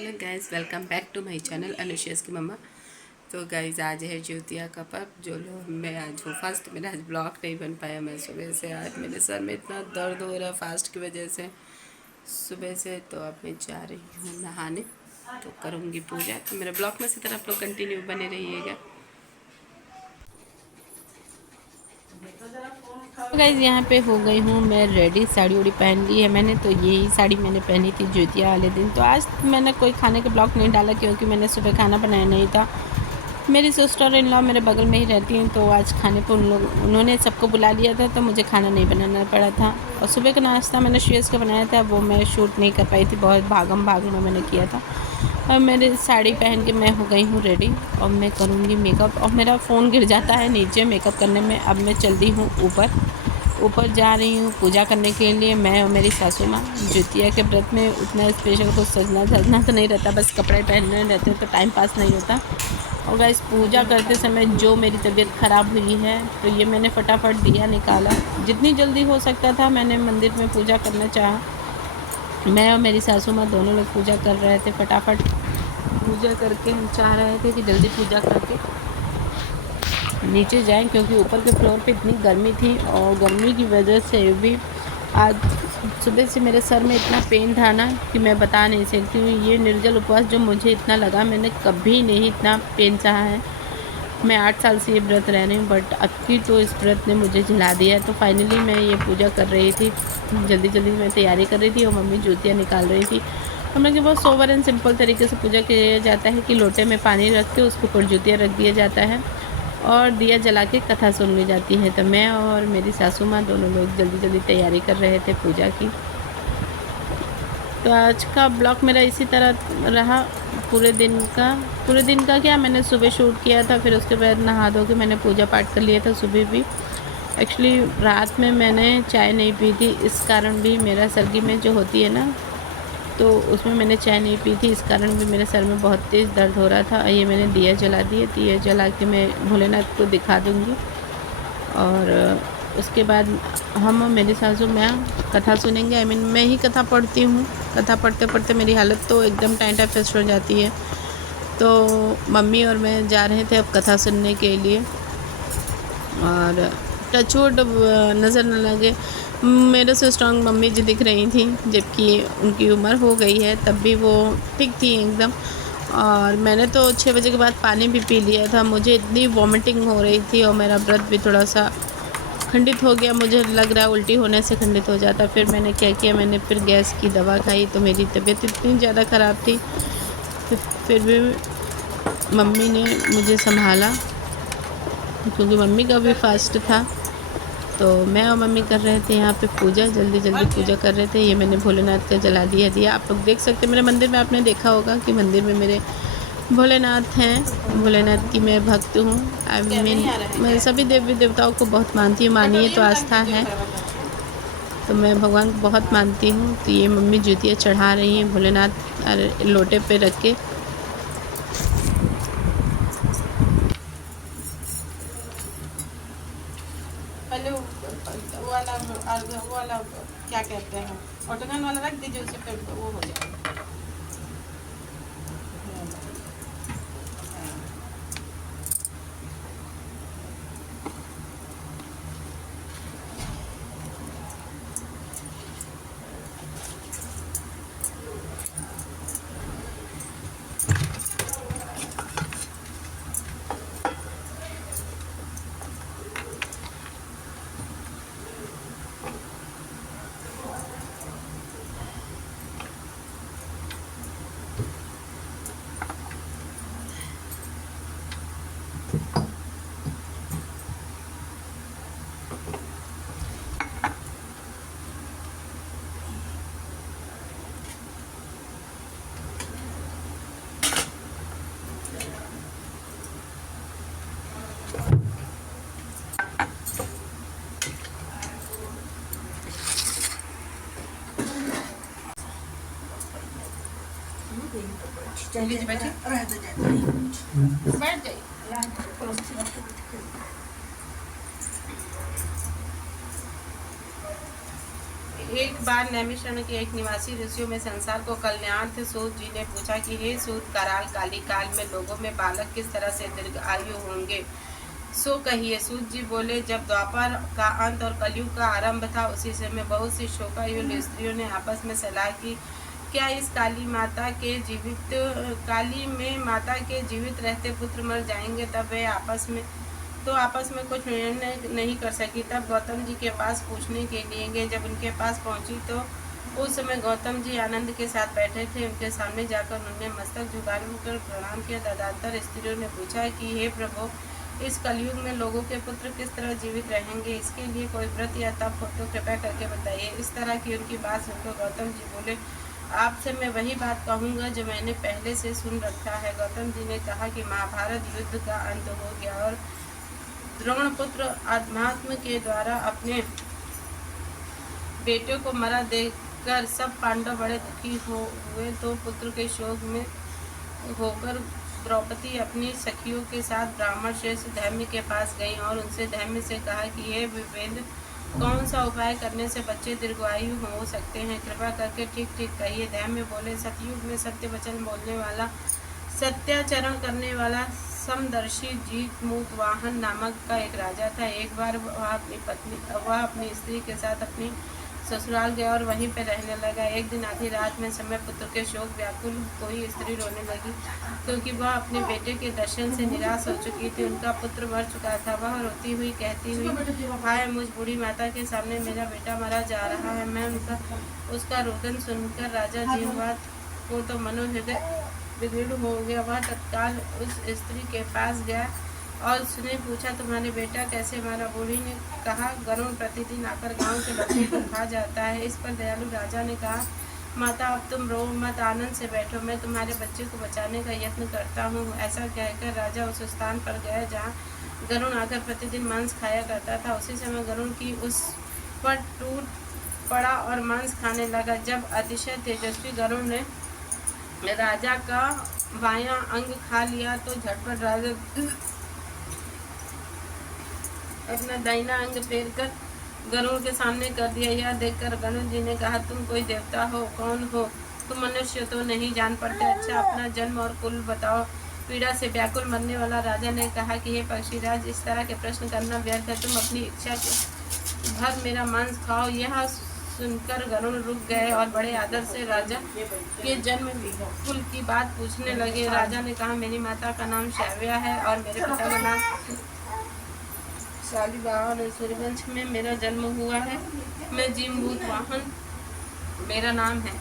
Hello guys, welcome back to my channel अनुशियास की मम्मा। तो गाइस आज है ज्योतिया का पर्व। जो लोग मैं आज हूँ फास्ट, मेरा आज ब्लॉग नहीं बन पाया। मैं सुबह से आज मेरे सर में इतना दर्द हो रहा है फास्ट की वजह से सुबह से। तो अब मैं जा रही हूँ नहाने, तो करूँगी पूजा। तो मेरे ब्लॉग में से तरह आप लोग कंटिन्यू बने रहिएगा। गाइज यहाँ पे हो गई हूँ मैं रेडी। साड़ी उड़ी पहन ली है मैंने। तो यही साड़ी मैंने पहनी थी ज्योतिया वाले दिन। तो आज मैंने कोई खाने का ब्लॉग नहीं डाला क्योंकि मैंने सुबह खाना बनाया नहीं था। मेरी सिस्टर इन लॉ मेरे बगल में ही रहती हैं, तो आज खाने पर उन्होंने सबको बुला लिया था, तो मुझे खाना नहीं बनाना पड़ा था। और सुबह का नाश्ता मैंने शेयर्स का बनाया था, वो मैं शूट नहीं कर पाई थी, बहुत भागम भाग में मैंने किया था। और मेरी साड़ी पहन के मैं हो गई हूँ रेडी और मैं करूँगी मेकअप। और मेरा फ़ोन गिर जाता है नीचे मेकअप करने में। अब मैं चल दी हूँ ऊपर जा रही हूँ पूजा करने के लिए। मैं और मेरी सासू माँ ज्योतिया के व्रत में उतना स्पेशल कुछ सजना धजना तो नहीं रहता, बस कपड़े पहनने रहते तो टाइम पास नहीं होता। और गाइस पूजा करते समय जो मेरी तबीयत ख़राब हुई है, तो ये मैंने फटाफट दिया निकाला। जितनी जल्दी हो सकता था मैंने मंदिर में पूजा करना चाहा। मैं और मेरी सासू माँ दोनों लोग पूजा कर रहे थे। फटाफट पूजा करके हम चाह रहे थे कि जल्दी पूजा करके नीचे जाएं, क्योंकि ऊपर के फ्लोर पे इतनी गर्मी थी। और गर्मी की वजह से भी आज सुबह से मेरे सर में इतना पेन था ना कि मैं बता नहीं सकती हूँ। ये निर्जल उपवास जो मुझे इतना लगा, मैंने कभी नहीं इतना पेन सहा है। मैं 8 साल से ये व्रत रह रही हूँ, बट अब की तो इस व्रत ने मुझे झिला दिया। तो फाइनली मैं ये पूजा कर रही थी, जल्दी जल्दी मैं तैयारी कर रही थी और मम्मी ज्योतियाँ निकाल रही थी। हम लोग के बहुत सोवर एंड सिंपल तरीके से पूजा किया जाता है कि लोटे में पानी रख के उसके ऊपर ज्योतियाँ रख दिया जाता है और दिया जला के कथा सुन ली जाती है। तो मैं और मेरी सासू माँ दोनों लोग जल्दी जल्दी तैयारी कर रहे थे पूजा की। तो आज का ब्लॉग मेरा इसी तरह रहा। पूरे दिन का क्या, मैंने सुबह शूट किया था, फिर उसके बाद नहा धो के मैंने पूजा पाठ कर लिया था सुबह भी। एक्चुअली रात में मैंने चाय नहीं पी थी, इस कारण भी मेरा सर्दी में जो होती है ना, तो उसमें मैंने चाय नहीं पी थी, इस कारण भी मेरे सर में बहुत तेज़ दर्द हो रहा था। ये मैंने दिया जला दिए, दिया जला के मैं भोलेनाथ को दिखा दूँगी। और उसके बाद हम और मेरी सासू माँ कथा सुनेंगे। मैं ही कथा पढ़ती हूँ। कथा पढ़ते पढ़ते मेरी हालत तो एकदम टाइम फेस्ट हो जाती है। तो मम्मी और मैं जा रहे थे अब कथा सुनने के लिए। और टचवुड नज़र न लगे, मेरे से स्ट्रॉन्ग मम्मी जी दिख रही थी, जबकि उनकी उम्र हो गई है, तब भी वो ठीक थी एकदम। और मैंने तो 6 बजे के बाद पानी भी पी लिया था। मुझे इतनी वॉमिटिंग हो रही थी और मेरा व्रत भी थोड़ा सा खंडित हो गया। मुझे लग रहा है उल्टी होने से खंडित हो जाता। फिर मैंने क्या किया, मैंने फिर गैस की दवा खाई, तो मेरी तबीयत इतनी ज़्यादा ख़राब थी। फिर भी मम्मी ने मुझे संभाला, क्योंकि मम्मी का भी फास्ट था। तो मैं और मम्मी कर रहे थे यहाँ पे पूजा, जल्दी जल्दी पूजा कर रहे थे। ये मैंने भोलेनाथ का जला दिया। आप लोग देख सकते हैं मेरे मंदिर में, आपने देखा होगा कि मंदिर में मेरे भोलेनाथ हैं। भोलेनाथ की मैं भक्त हूँ। आई मीन मैं सभी देवी देवताओं को बहुत मानती हूँ। मानिए तो आस्था है, तो मैं भगवान को बहुत मानती हूँ। तो ये मम्मी ज्योतियाँ चढ़ा रही हैं भोलेनाथ लोटे पे रख के। पहले वो वाला क्या कहते हैं, ऑटोगन वाला रख दीजिए, उसी पे वो हो जाएगा। चलिए बैठिए, बैठ जाइए। एक बार नैमिषारण्य के एक निवासी ऋषियों में संसार को कल्याणार्थ सूत जी ने पूछा कि हे सूत, कराल काली काल में लोगों में बालक किस तरह से दीर्घ आयु होंगे, सो कहिए। सूत जी बोले, जब द्वापर का अंत और कलयुग का आरंभ था, उसी समय बहुत सी शोकायुल स्त्रियों ने आपस में सलाह की, क्या इस काली में माता के जीवित रहते पुत्र मर जाएंगे, तब वे आपस में कुछ निर्णय नहीं कर सकी। तब गौतम जी के पास पूछने के लिए गए। जब उनके पास पहुंची तो उस समय गौतम जी आनंद के साथ बैठे थे। उनके सामने जाकर उन्होंने मस्तक झुकाकर प्रणाम किया। तदंतर स्त्रियों ने पूछा कि हे प्रभु, इस कलयुग में लोगों के पुत्र किस तरह जीवित रहेंगे, इसके लिए कोई व्रत या तप हो तो कृपया करके बताइए। इस तरह की उनकी बात सुनकर गौतम जी बोले, आपसे मैं वही बात कहूँगा जो मैंने पहले से सुन रखा है। गौतम जी ने कहा कि महाभारत युद्ध का अंत हो गया और द्रोणपुत्र अध्यात्म के द्वारा अपने बेटे को मरा देखकर सब पांडव बड़े दुखी हुए। तो पुत्र के शोक में होकर द्रौपदी अपनी सखियों के साथ ब्राह्मण श्रेष्ठ धैर्य के पास गई और उनसे धैर्य से कहा कि ये विवेद, कौन सा उपाय करने से बच्चे दीर्घायु हो सकते हैं, कृपा करके ठीक ठीक कहिए। धैर्य बोले, सतयुग में सत्य वचन बोलने वाला, सत्याचरण करने वाला समदर्शी जीतमुतवाहन नामक का एक राजा था। एक बार वह अपनी स्त्री के साथ अपनी ससुराल गया और वहीं पर रहने लगा। एक दिन आधी रात में समय पुत्र के शोक व्याकुल कोई स्त्री रोने लगी, क्योंकि वह अपने बेटे के दर्शन से निराश हो चुकी थी। उनका पुत्र मर चुका था। वह रोती हुई कहती हुई, हाय मुझ बूढ़ी माता के सामने मेरा बेटा मरा जा रहा है। मैं उसका रोदन सुनकर राजा जीववाद को तो मनोहृदय विदृढ़ हो गया। वह तत्काल उस स्त्री के पास गया और उसने पूछा, तुम्हारे बेटा कैसे मरा? बूढ़ी ने कहा, गरुण प्रतिदिन आकर गांव के बच्चे को खा जाता है। इस पर दयालु राजा ने कहा, माता अब तुम रो मत, आनंद से बैठो, मैं तुम्हारे बच्चे को बचाने का यत्न करता हूँ। ऐसा कहकर राजा उस स्थान पर गया जहाँ गरुण आकर प्रतिदिन मांस खाया करता था। उसी समय गरुण की उस पर टूट पड़ा और मांस खाने लगा। जब अतिशय तेजस्वी गरुण ने राजा का बायां अंग खा लिया तो झटपट राजा अपना दाहिना अंग फेर कर गरुड़ के सामने कर दिया। यह देखकर गरुड़ जी ने कहा, तुम कोई देवता हो? कौन हो तुम? मनुष्य तो नहीं जान पड़ते। अच्छा, अपना जन्म और कुल बताओ। पीड़ा से व्याकुल मरने वाला राजा ने कहा कि हे पक्षीराज, इस तरह के प्रश्न करना व्यर्थ है। तुम अपनी इच्छा के भर मेरा मांस खाओ। यह सुनकर गरुड़ रुक गए और बड़े आदर से राजा के जन्म कुल की बात पूछने लगे। राजा ने कहा, मेरी माता का नाम शैव्या है और मेरे पिता का नाम शालिवाहन और सूर्यवंश में मेरा जन्म हुआ है। मैं जीवभूत वाहन मेरा नाम है।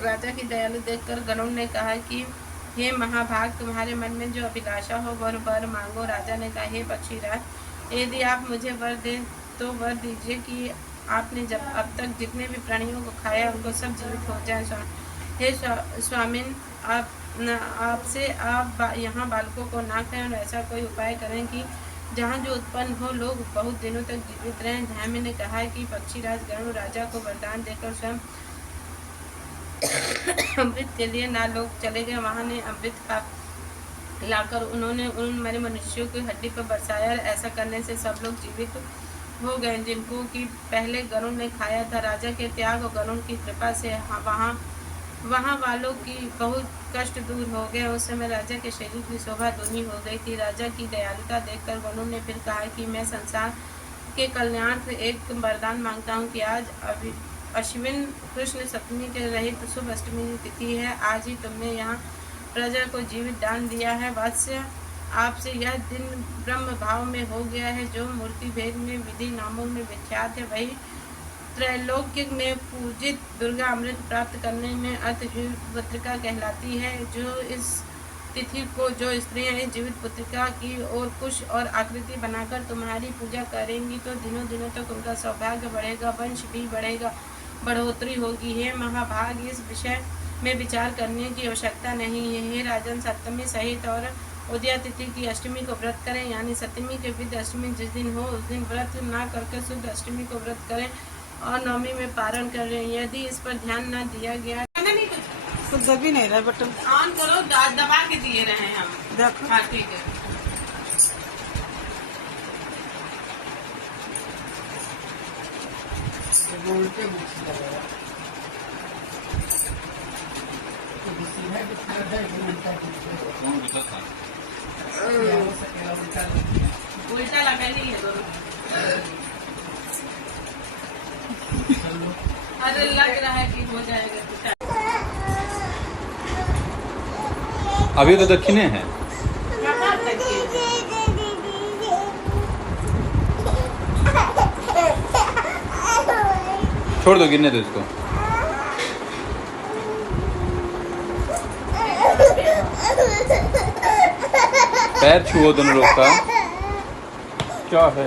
राजा की दयालु देखकर गरुड़ ने कहा कि हे महाभाग, तुम्हारे मन में जो अभिलाषा हो वह वर मांगो। राजा ने कहा, हे पक्षीराज, यदि आप मुझे वर दें तो वर दीजिए कि आपने जब अब तक जितने भी प्राणियों को खाया उनको सब जीवित हो जाए। हे स्वामिन, आपसे आप यहाँ बालकों को ना खाएं और ऐसा कोई उपाय करें कि जहाँ जो उत्पन्न हो लोग बहुत दिनों तक जीवित रहें। धैर्य ने कहा कि पक्षीराज गरुड़ राजा को वरदान देकर स्वयं अमृत के लिए ना लोग चले गए। वहाँ ने अमृत का लाकर उन्होंने उन मरे मनुष्यों की हड्डी पर बरसाया। ऐसा करने से सब लोग जीवित हो गए जिनको कि पहले गरुड़ ने खाया था। राजा के त्याग और गरुड़ की कृपा से वहाँ वालों की बहुत कष्ट दूर हो गए। उस समय राजा के शरीर की शोभा दूनी हो गई थी। राजा की दयालुता देखकर गरुड़ ने फिर कहा कि मैं संसार के कल्याणार्थ एक वरदान मांगता हूँ कि आज अश्विन कृष्ण सप्तमी के रहित शुभ अष्टमी तिथि है। आज ही तुमने यहाँ प्रजा को जीवित दान दिया है। वत्स्य, आपसे यह दिन ब्रह्म भाव में हो गया है। जो मूर्ति भेद में विधि नामों में विख्यात है, वही त्रैलोक्य में पूजित दुर्गा अमृत प्राप्त करने में अर्थजीव पुत्रिका कहलाती है। जो इस तिथि को जो स्त्रियां जीवित पुत्रिका की और कुश और आकृति बनाकर तुम्हारी पूजा करेंगी तो दिनों दिनों तक उनका सौभाग्य बढ़ेगा, वंश भी बढ़ेगा, बढ़ोतरी होगी। हे महाभाग, इस विषय में विचार करने की आवश्यकता नहीं है। हे राजन, सप्तमी सहित और उदया तिथि की अष्टमी को व्रत करें, यानी सप्तमी के विद अष्टमी जिस दिन हो उस दिन व्रत ना करके शुद्ध अष्टमी को व्रत करें और नवमी में पारण करें। यदि इस पर ध्यान न दिया गया तो दबी नहीं रहा बटन ऑन करो, दबा के दिए रहे हम। देखो, हाँ ठीक है। उल्टा लगा नहीं है दोनों। अरे लग रहा है कि हो जाएगा। अभी तो दक्षिणे है। छोड़ दो, गिरने दो इसको। पैर छुओ दोनों लोग का। क्या है?